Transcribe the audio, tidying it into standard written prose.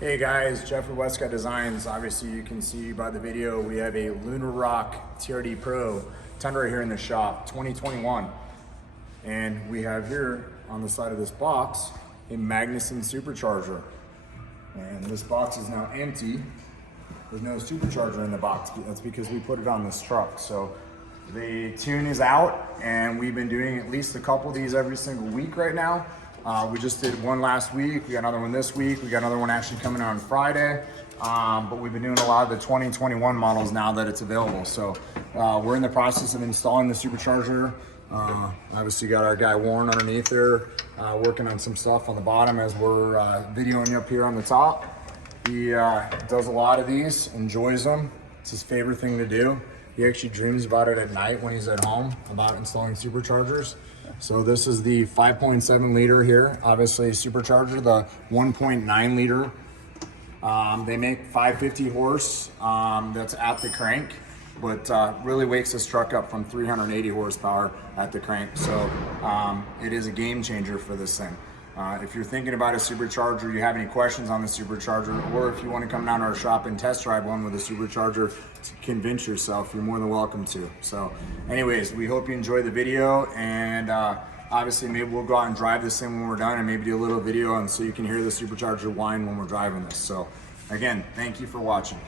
Hey guys, Jeffrey Westcott Designs. Obviously you can see by the video we have a Lunar Rock TRD Pro Tundra here in the shop, 2021. And we have here on the side of this box a Magnuson supercharger. And this box is now empty. There's no supercharger in the box. That's because we put it on this truck. So the tune is out and we've been doing at least a couple of these every single week right now. We just did one last week. We got another one this week. We got another one actually coming on Friday. But we've been doing a lot of the 2021 models now that it's available. So we're in the process of installing the supercharger. Obviously got our guy Warren underneath there, working on some stuff on the bottom as we're videoing you up here on the top. He does a lot of these, enjoys them. It's his favorite thing to do. He actually dreams about it at night when he's at home, about installing superchargers. So this is the 5.7 liter here, obviously supercharger, the 1.9 liter. They make 550 horse, that's at the crank, but really wakes this truck up from 380 horsepower at the crank. So it is a game changer for this thing. If you're thinking about a supercharger, you have any questions on the supercharger, or if you want to come down to our shop and test drive one with a supercharger to convince yourself, you're more than welcome to. So anyways, we hope you enjoy the video, and obviously maybe we'll go out and drive this thing when we're done and maybe do a little video and so you can hear the supercharger whine when we're driving this. So again, thank you for watching.